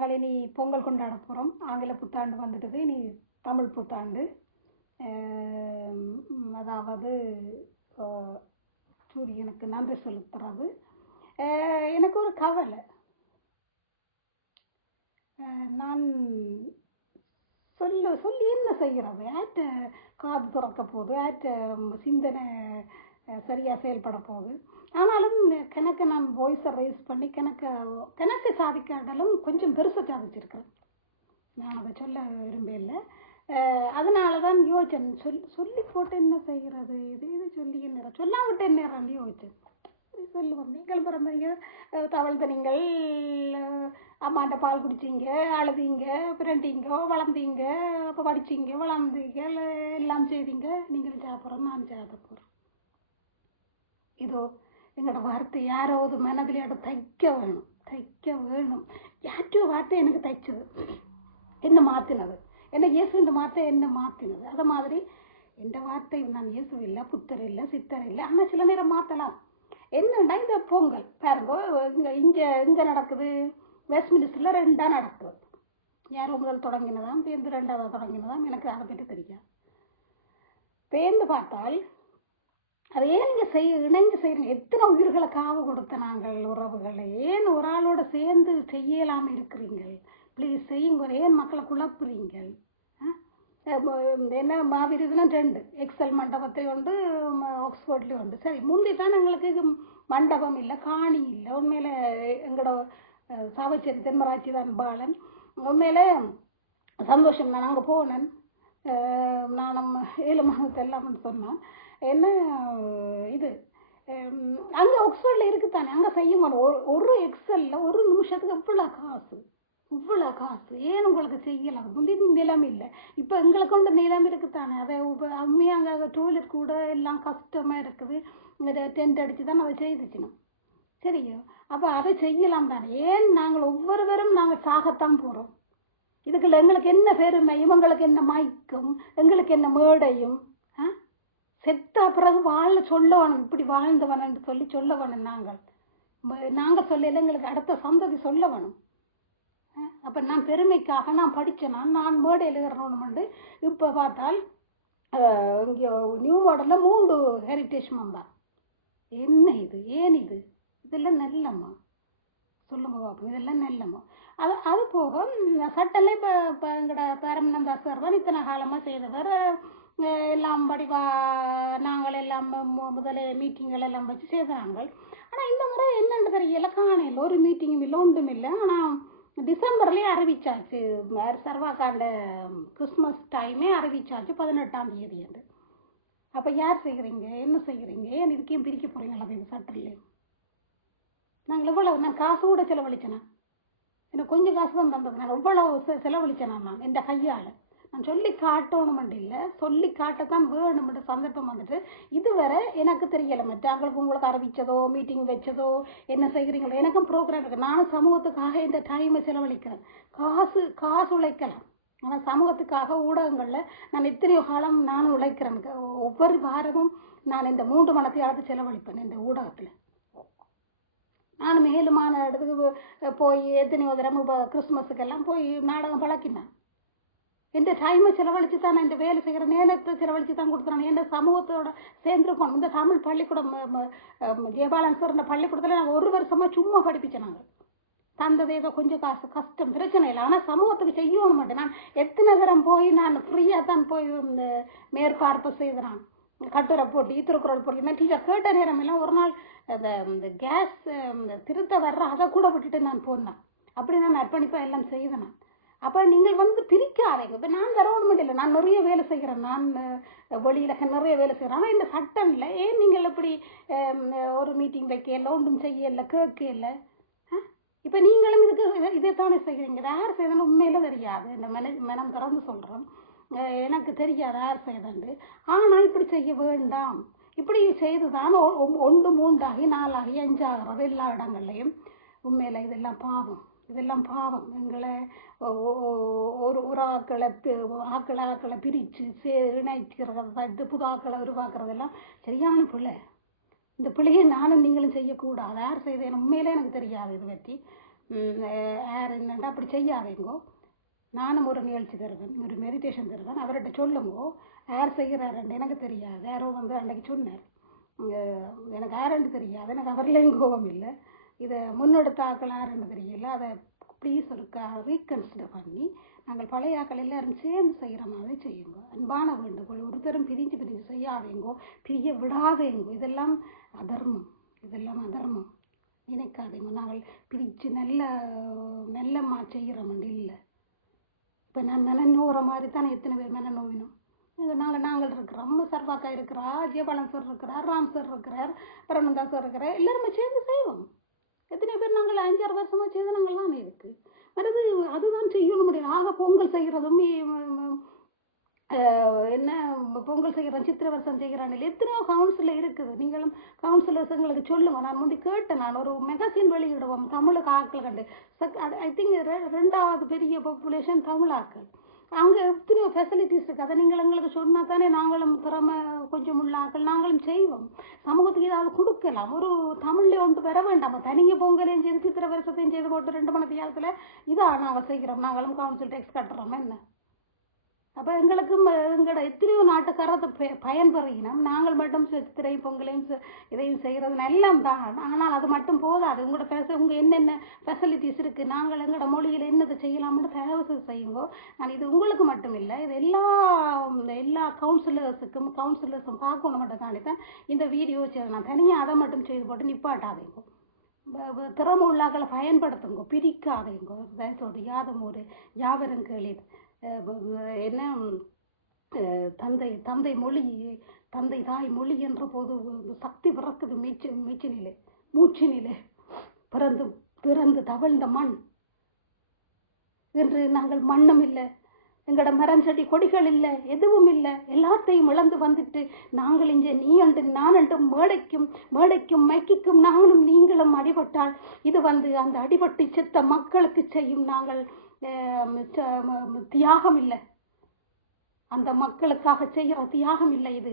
நாங்கள் இனி பொங்கல் கொண்டாட போகிறோம் ஆங்கில புத்தாண்டு வந்துட்டது. இனி தமிழ் புத்தாண்டு. அதாவது சூரியனுக்கு நன்றி செலுத்துறது எனக்கு ஒரு கவலை. நான் சொல்ல சொல்லி என்ன செய்கிறது ஆற்ற காது திறக்க போகுது. ஆற்ற சிந்தனை சரியாக செயல்பட போகுது. ஆனாலும் கணக்கு நான் வாய்ஸை ரைஸ் பண்ணி கணக்கு கணக்கு சாதிக்காட்டாலும் கொஞ்சம் பெருசாக சாதிச்சிருக்கிறேன். நான் அதை சொல்ல விரும்பல அதனால தான் யோசிச்சேன் சொல் சொல்லி போட்டு என்ன செய்கிறது இது இது சொல்லி என்ன சொல்லாமட்டு என்ன யோசிச்சேன் சொல்லுவோம். நீங்கள் பிறந்தீங்க அஹ், தவழ்ந்த அம்மாண்ட பால் குடிச்சீங்க அழுதீங்க பிறண்டிங்க வளர்ந்தீங்க அப்போ படிச்சிங்க வளர்ந்தீங்க எல்லாம் எல்லாம் செய்தீங்க. நீங்கள் சாப்பிட்றோம் நான் சாப்பிட போகிறோம் இதோ எங்களோட வார்த்தை யாராவது மனதில் எடுத்து தைக்க வேணும். தைக்க வேணும். யாற்றோ வார்த்தை எனக்கு தைச்சது. என்ன மாற்றினது என்ன இயேசுன்ற வார்த்தை என்ன மாற்றினது அதை மாதிரி எந்த வார்த்தை நான் இயேசு இல்லை புத்தர் இல்லை சித்தர் இல்லை. ஆனால் சில நேரம் மாற்றலாம் என்னன்னா இந்த பொங்கல்? பாருங்க இங்கே இங்கே இங்கே நடக்குது. வெஸ்ட் மினிஸ்டரில் ரெண்டாக நடக்குது. யாரோ முதல் தொடங்கினதாம்? பேருந்து ரெண்டாவது தொடங்கினதாம்? எனக்கு அதை பற்றி தெரியாது. பேருந்து பார்த்தால் அதை ஏன் நீங்கள் செய்ய இணைஞ்சு செய்கிறீங்க எத்தனை உயிர்களை காவு கொடுத்த நாங்கள் உறவுகளை? ஏன் ஒரு ஆளோட சேர்ந்து செய்யலாம் இருக்கிறீங்கள்? ப்ளீஸ் செய்யுங்க. ஏன் மக்களை குழப்புறீங்கள்? என்ன அஹ் இதுனா என்ன ரெண்டு எக்ஸல் மண்டபத்தை உண்டு ம- ஆக்ஸ்போர்ட்லேயும் உண்டு. சரி முந்தி தான் எங்களுக்கு இது மண்டபம் இல்லை காணி இல்லை. உண்மையில எங்களோட சாவச்சேரி தென்மராட்சி தான் பாலன். உண்மையில சந்தோஷம். நான் அங்கே போனேன். நான் நம்ம ஏழு மாதத்து எல்லாம்னு சொன்னோம் என்ன இது அங்கே ஒக்ஸ்ஃபோர்ட்டில் இருக்குது தானே அங்கே செய்ய மாட்டோம் ஒரு ஒரு எக்ஸலில் ஒரு நிமிஷத்துக்கு இவ்வளோ காசு இவ்வளோ காசு ஏன் உங்களுக்கு செய்யலாம்? முந்தி நிலம் இல்லை. இப்போ எங்களுக்கு கொண்டு நிலம் இருக்குதானே அதை உண்மையாக அங்கே டூலெட் கூட எல்லாம் கஷ்டமாக இருக்குது. இந்த டென்ட் அடித்து தான் அதை செய்துச்சினோம் சரியா? அப்போ அதை செய்யலாம் தானே. ஏன் நாங்கள் ஒவ்வொருவரும் நாங்கள் சாகத்தான் போகிறோம் இதுக்குள்ள எங்களுக்கு என்ன பெருமை? இவங்களுக்கு என்ன மயக்கும்? எங்களுக்கு என்ன மேடையும்? செத்த பிறகு வாழ சொல்ல வேணும் இப்படி வாழ்ந்தவனு சொல்லி சொல்ல வேணும் நாங்கள் நாங்கள் சொல்லல எங்களுக்கு அடுத்த சந்ததி சொல்ல வேணும் அப்போ அப்ப நான் பெருமைக்காக நான் படிச்சேனா. நான் மேடையில் எழுதுறோன்னு இப்போ பார்த்தால் இங்கே நியூ மாடல்ல மூன்று ஹெரிட்டேஜ் மம்பா என்ன இது? ஏன் இது? இதெல்லாம் நல்லம்மா? சொல்லுங்க பாப்போம். இதெல்லாம் நல்லம்மா? அது அது போக ம், சட்டெல்லாம் இப்போ இப்போ எங்களோட பேரமனந்தா சார் தான் இத்தனை காலமாக செய்தவர். எல்லாம் படிவா நாங்கள் எல்லாம் மு- மீட்டிங்கள் எல்லாம் வச்சு செய்தாங்க ஆனால் இந்த முறை என்னென்னு தெரியல. காணையில் ஒரு மீட்டிங்கும் இல்லை ஒன்றும் இல்லை. ஆனால் டிசம்பர்லேயே அறிவிச்சாச்சு. சர்வாக்காண்ட கிறிஸ்மஸ் டைமே அறிவிச்சாச்சு பதினெட்டாம் தேதி அது. அப்போ யார் செய்கிறீங்க என்ன செய்கிறீங்க ஏன் இதுக்கே பிரிக்க போகிறீங்களா இந்த சட்டர்லேயும் நாங்கள் எவ்வளவு நான் காசு கூட செலவழிச்சேனா? எனக்கு கொஞ்சம் காசு தான் தந்தது நான் எவ்வளவு செ- செலவழிச்சேனா மேம் இந்த கையால். நான் சொல்லி காட்டணும் இல்லை சொல்லி காட்டத்தான் வேணும்ன்ற சந்தர்ப்பம் வந்துட்டு இதுவரை எனக்கு தெரியலை. மற்றவங்களுக்கு உங்களுக்கு அறிவிச்சதோ மீட்டிங் வச்சதோ என்ன செய்கிறீங்களோ எனக்கும் ப்ரோக்ராம் இருக்குது நானும் சமூகத்துக்காக இந்த டைமை செலவழிக்கிறேன். காசு காசு உழைக்கலாம். ஆனால் சமூகத்துக்காக ஊடகங்களில் நான் எத்தனையோ காலம் நானும் உழைக்கிறேன். ஒவ்வொரு வாரமும் நான் இந்த மூன்று மணத்தையாவது செலவழிப்பேன் இந்த ஊடகத்தில். நான் மேலுமான இடத்துக்கு போய் எத்தனையோ தடவை இப்போ கிறிஸ்மஸுக்கெல்லாம் போய் நாடகம் பழக்கினேன். இந்த டைமை செலவழித்து தான் நான் இந்த வேலை செய்கிற நேரத்தை செலவழித்து தான் கொடுக்குறேன். என் சமூகத்தோட சேர்ந்துருக்கணும் இந்த தமிழ் பள்ளிக்கூடம் ம- ஜெயபாலன் சார் இந்த பள்ளிக்கூடத்தில் நாங்கள் ஒரு வருஷமாக சும்மா படிப்பிச்சேன் நாங்கள் தந்தது ஏதோ கொஞ்சம் காசு கஷ்டம் பிரச்சனை இல்லை. ஆனால் சமூகத்துக்கு செய்யணும் மாட்டேன் நான் எத்தனை தரம் போய் நான் ஃப்ரீயாக தான் போய் இந்த மேற்பார்ப்பு செய்கிறான் கட்டுரை போட்டி திருக்குறள் போட்டி நான் டீச்சர் கேட்ட நேரம் எல்லாம் ஒரு நாள் அந்த இந்த கேஸ் இந்த திருத்த வர்ற அதை கூட விட்டுட்டு நான் போனேன். அப்படி நான் அர்ப்பணிப்பாக எல்லாம் செய்தேன் நான். அப்போ நீங்கள் வந்து பிரிக்காதீங்க இப்போ நான் தரணும் இல்லை நான் நிறைய வேலை செய்கிறேன். நான் அஹ், நிறைய வேலை செய்கிறேன். ஆனால் இந்த சட்டம் இல்லை ஏன் நீங்கள் இப்படி ஒரு மீட்டிங் வைக்கல ஒன்றும் செய்யல கேட்கல? இப்போ நீங்களும் இதுக்கு இதை- இதைத்தானே செய்கிறீங்க. யார் செய்தாலும் உண்மையில தெரியாது. இந்த மன மனம் திறந்து சொல்கிறோம் எனக்கு தெரியாது யார் செய்தண்டு ஆனால் இப்படி செய்ய வேண்டாம். இப்படி செய்து தான் ஒ- ஒன்று மூன்றாகி நாலாகி அஞ்சாகிறது எல்லா இடங்கள்லையும். உண்மையில இதெல்லாம் பாவம். இதெல்லாம் பாவம். எங்களை ஒரு ஒரு ஆக்களை ஆக்களை ஆக்களை பிரித்து சே இணைக்கிறது புது ஆக்களை உருவாக்குறதெல்லாம் சரியான பிள்ளை இந்த பிள்ளையை நானும் நீங்களும் செய்யக்கூடாது. யார் செய்தேன் எனக்கு உண்மையிலே எனக்கு தெரியாது இது பற்றி. யார் என்னண்டா அப்படி செய்யாதீங்கோ. நானும் ஒரு நிகழ்ச்சி தருவேன் ஒரு மெடிடேஷன் தருவேன். அவர்கிட்ட சொல்லுங்கோ யார் செய்கிறாருன்னு எனக்கு தெரியாது. யாரோ வந்து அன்னைக்கு சொன்னார். எனக்கு யாருன்னு தெரியாது. எனக்கு அவர்லேயும் கோபம் இல்லை. இதை முன்னெடுத்த ஆக்கள் தெரியல அதை ப்ளீஸ் க ரீகன்சிடர் பண்ணி நாங்கள் பழைய ஆக்கள் எல்லாரும் சேர்ந்து செய்கிற மாதிரி செய்யுங்க. அன்பான வேண்டுகோள் ஒருத்தரும் பிரிஞ்சு பிரிஞ்சு செய்யாதீங்கோ பிரிய விடாதீங்கோ. இதெல்லாம் அதர்மம் இதெல்லாம் அதர்மம். நினைக்காதீங்க. நாங்கள் பிரித்து நல்ல நல்லம்மா செய்கிறோம் இல்லை. இப்போ நான் மென மாதிரி தானே எத்தனை பேர் மென நோவினோம் இது நாங்கள் நாங்கள் இருக்கிறோம். அம்மா சர்வாக்கா இருக்கிறா ஜெயபாலன் சார் இருக்கிறார் ராம் சார் இருக்கிறார் பரமந்தா சார் இருக்கிறார் எல்லாருமே சேர்ந்து செய்வோம். எத்தனை பேர் நாங்கள் அஞ்சாறு வருஷமா செய்து இருக்குது இருக்கு அதுதான் செய்யணும் முடியும் ஆக பொங்கல் செய்கிறதும் என்ன பொங்கல் செய்கிறோம் சித்திரை வருஷம் செய்கிறான் எத்தனையோ கவுன்சில் இருக்குது. நீங்களும் கவுன்சிலர்ஸ் எங்களுக்கு சொல்லுங்க. நான் முந்தி கேட்டேன். நான் ஒரு மெகசின் வெளியிடுவோம். தமிழுக்கு ஆக்கள் கண்டு. ஐ திங்க் ரெண்டாவது பெரிய பாப்புலேஷன் தமிழாக்கள். அங்கே எத்தனையோ ஃபெசிலிட்டிஸ் இருக்குது அதை நீங்கள் எங்களுக்கு சொன்னால் தானே நாங்களும் திறமை கொஞ்சம் உள்ள ஆக்கள் நாங்களும் செய்வோம். சமூகத்துக்கு ஏதாவது கொடுக்கலாம். ஒரு தமிழில் ஒன்று பெற வேண்டாம். தனிங்க பொங்கலையும் செய்து சித்திரை வருஷத்தையும் செய்து போட்டு ரெண்டு மணி காலத்தில் இதாக நாங்கள் செய்கிறோம். நாங்களும் கவுன்சில் டேக்ஸ் கட்டுறோம். என்ன? அப்போ எங்களுக்கும் எங்களோட எத்தனையோ நாட்டுக்காரத்தை ப- பயன்பெறுகிறோம் நாங்கள் மட்டும் சித்திரையும் பொங்கலையும் இதையும் செய்கிறது எல்லாம் தான். ஆனால் அது மட்டும் போதாது. உங்களோட பேச உங்கள் என்னென்ன ஃபெசிலிட்டிஸ் இருக்குது நாங்கள் எங்களோட மொழியில் என்னதை செய்யலாம்னு தயவு செய்யுங்கோ. நான் இது உங்களுக்கு மட்டும் இல்லை இது எல்லா எல்லா கவுன்சிலர்ஸுக்கும் கவுன்சிலர்ஸும் பார்க்கணும் மட்டும் தாண்டி தான் இந்த வீடியோ செய்து நான் தனியாக அதை மட்டும் செய்து போட்டு நிப்பாட்டாதீங்க. திறமுள்ளாக்களை உள்ளாக்களை பயன்படுத்துங்க பிரிக்காதீங்க. ஒரு யாவரும் கேளீர். என்ன தந்தை தந்தை மொழி தந்தை தாய் மொழி என்ற போது சக்தி பிறக்குது மீச்சு மீச்சினிலே மூச்சினிலே. பிறந்து பிறந்து தவழ்ந்த மண். என்று நாங்கள் மண்ணும் இல்லை. எங்களோட மரம் செடி கொடிகள் இல்லை. எதுவும் இல்லை. எல்லாத்தையும் இழந்து வந்துட்டு நாங்கள் இங்கே நீ அண்டு நான் அண்டும் மேடைக்கும் மேடைக்கும் மைக்கிக்கும் நானும் நீங்களும் அடிபட்டால் இது வந்து அந்த அடிபட்டு செத்த மக்களுக்கு செய்யும் நாங்கள் தியாகம் இல்லை. அந்த மக்களுக்காக செய்கிற தியாகம் இல்லை இது.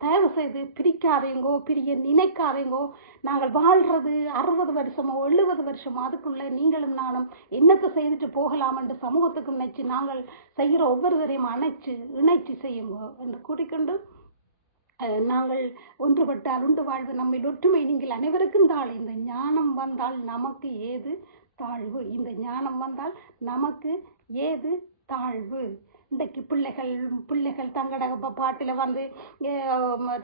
தயவு செய்து பிரிக்காதேங்கோ பிரிய நினைக்காதேங்கோ. நாங்கள் வாழ்றது அறுபது வருஷமோ எழுபது வருஷமோ அதுக்குள்ள நீங்களும் நானும் என்னத்தை செய்துட்டு போகலாம் என்று சமூகத்துக்கு நினைச்சு நாங்கள் செய்கிற ஒவ்வொருவரையும் அணைச்சு இணைச்சு செய்யுங்கோ என்று கூறிக்கொண்டு அஹ், நாங்கள் ஒன்றுபட்டு அருண்டு வாழ்வு நம்மில் ஒற்றுமை நீங்கள் அனைவருக்கும் தாள். இந்த ஞானம் வந்தால் நமக்கு ஏது தாழ்வு. இந்த ஞானம் வந்தால் நமக்கு ஏது? தாழ்வு. இன்றைக்கு பிள்ளைகள் பிள்ளைகள் தங்கட ப- பாட்டில் வந்து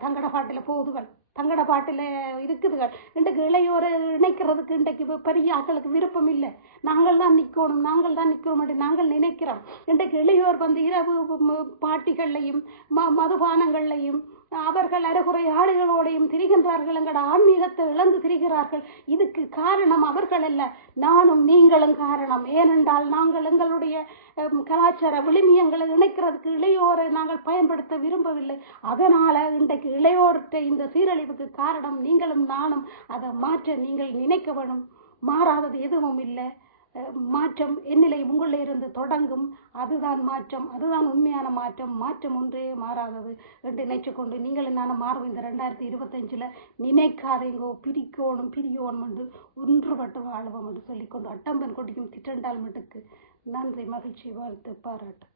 தங்கட பாட்டில் போகுதுகள் தங்கட பாட்டில் இருக்குதுகள். இன்றைக்கு இளையோரை இணைக்கிறதுக்கு இன்றைக்கு பெரிய ஆக்களுக்கு விருப்பம் இல்லை நாங்கள் தான் நிற்கணும் நாங்கள் தான் நிற்கணும் என்று நாங்கள் நினைக்கிறோம். இன்றைக்கு இளையோர் வந்து இரவு பாட்டிகள்லையும் ம மதுபானங்கள்லையும் அவர்கள் அரைகுறை ஆடுகளோடையும் திரிகின்றார்கள். எங்கட ஆன்மீகத்தை இழந்து திரிகிறார்கள். இதுக்கு காரணம் அவர்கள் அல்ல. நானும் நீங்களும் காரணம். ஏனென்றால் நாங்கள் எங்களுடைய கலாச்சார விளிமியங்களை இணைக்கிறதுக்கு இளையோரை நாங்கள் பயன்படுத்த விரும்பவில்லை. அதனால இன்றைக்கு இளையோர்கிட்ட இந்த சீரழிவுக்கு காரணம் நீங்களும் நானும். அதை மாற்ற நீங்கள் நினைக்க வேணும். மாறாதது எதுவும் இல்லை. மாற்றம் என்னிலை உங்களில் இருந்து தொடங்கும். அதுதான் மாற்றம் அதுதான் உண்மையான மாற்றம். மாற்றம் ஒன்றே மாறாதது என்று நினைச்சுக்கொண்டு நீங்கள் நான் மாறும் இந்த ரெண்டாயிரத்தி இருபத்தஞ்சில்? நினைக்காதீங்கோ பிரிக்கோணும் பிரியோணும் என்று ஒன்றுபட்டு வாழ்வோம் என்று சொல்லிக்கொண்டு அட்டம்பன் கொடிக்கும் திட்டண்டால் மட்டுக்கு நன்றி மகிழ்ச்சி வாழ்த்து பாராட்டு.